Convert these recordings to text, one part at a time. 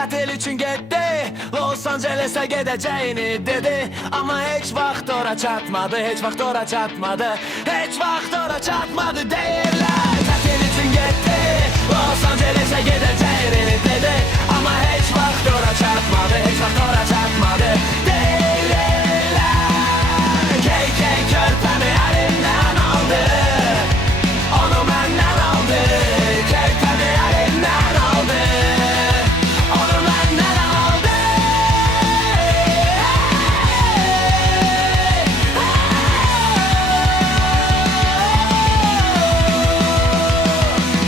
Tətil üçün getdi, Los Angeles'e gedeceğini dedi. Ama hiç vaxt ora çatmadı, hiç vaxt ora çatmadı, hiç vaxt ora çatmadı deyirlər. Tətil üçün getdi, Los Angeles'e gedeceğini dedi. Ama hiç vaxt ora çatmadı, hiç vaxt ora çatmadı deyirlər. KK körpəmi əlimdən aldı, onu məndən aldı. Körpəmi əlimdən aldı, onu məndən aldı.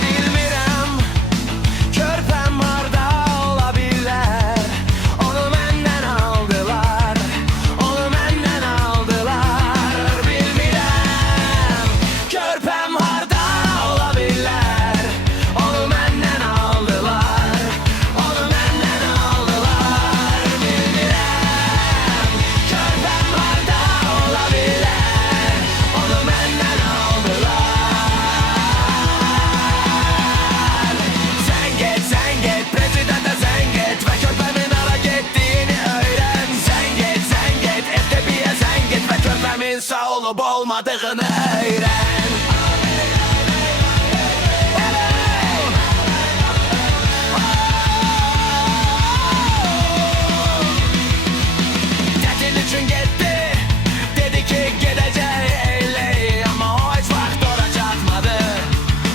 Bilmirəm, körpəm harda ola bilər. Onu məndən aldılar, onu məndən aldılar. Bilmirəm, körpəm harda ola bilər. Onu məndən aldılar, onu məndən aldılar. Bilmirəm, körpəm harda ola bilər. Onu məndən aldılar. Sen git, prezidente sen git ve körpemin hara gittiğini öğren. Sen git, FTP'ye sen git ve körpemin sağ olup olmadığını öğren. Tətil üçün getdi, dedi ki gedəcək eyley. Amma o heç vaxt ora çatmadı,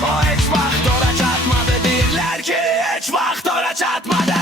o heç vaxt ora çatmadı. Deyirlər ki heç vaxt ora çatmadı.